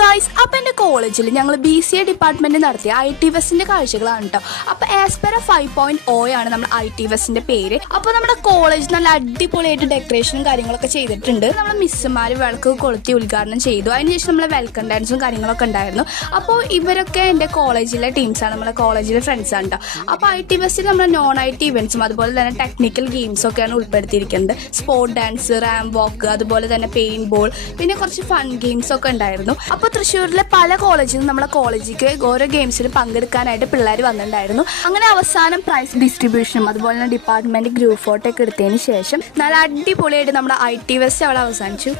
Guys, അപ്പോൾ എൻ്റെ കോളേജിൽ ഞങ്ങൾ BCA ഡിപ്പാർട്ട്മെൻറ്റ് നടത്തിയ IT ഫെസ്റ്റിൻ്റെ കാഴ്ചകളാണ് കേട്ടോ. അപ്പോൾ ആസ്പെറ 5.0 ആണ് നമ്മുടെ IT ഫെസ്റ്റിൻ്റെ പേര്. അപ്പോൾ നമ്മുടെ കോളേജ് നല്ല അടിപൊളിയായിട്ട് ഡെക്കറേഷനും കാര്യങ്ങളൊക്കെ ചെയ്തിട്ടുണ്ട്. നമ്മൾ മിസ്സുമാർ വിളക്ക് കൊളുത്തി ഉദ്ഘാടനം ചെയ്തു. അതിനുശേഷം നമ്മളെ വെൽക്കം ഡാൻസും കാര്യങ്ങളൊക്കെ ഉണ്ടായിരുന്നു. അപ്പോൾ ഇവരൊക്കെ എൻ്റെ കോളേജിലെ ടീംസാണ്, നമ്മളെ കോളേജിലെ ഫ്രണ്ട്സാണ് കേട്ടോ. അപ്പോൾ IT ഫെസ്റ്റിൽ നമ്മൾ നോൺ IT ഇവൻറ്റ്സും അതുപോലെ തന്നെ ടെക്നിക്കൽ ഗെയിംസൊക്കെയാണ് ഉൾപ്പെടുത്തിയിരിക്കുന്നത്. സ്പോർട്ട് ഡാൻസ്, റാം വാക്ക്, അതുപോലെ തന്നെ പെയിൻറ്റ് ബോൾ, പിന്നെ കുറച്ച് ഫൺ ഗെയിംസൊക്കെ ഉണ്ടായിരുന്നു. അപ്പോൾ തൃശ്ശൂരിലെ പല കോളേജിൽ നിന്ന് നമ്മളെ കോളേജിലേക്ക് ഓരോ ഗെയിംസിൽ പങ്കെടുക്കാനായിട്ട് പിള്ളേർ വന്നിട്ടുണ്ടായിരുന്നു. അങ്ങനെ അവസാനം പ്രൈസ് ഡിസ്ട്രിബ്യൂഷനും അതുപോലെ തന്നെ ഡിപ്പാർട്ട്മെൻറ്റ് ഗ്രൂപ്പ് ഫോട്ടോ ഒക്കെ എടുത്തതിന് ശേഷം നല്ല അടിപൊളിയായിട്ട് നമ്മുടെ IT ഫെസ്റ്റ് അവിടെ അവസാനിച്ചു.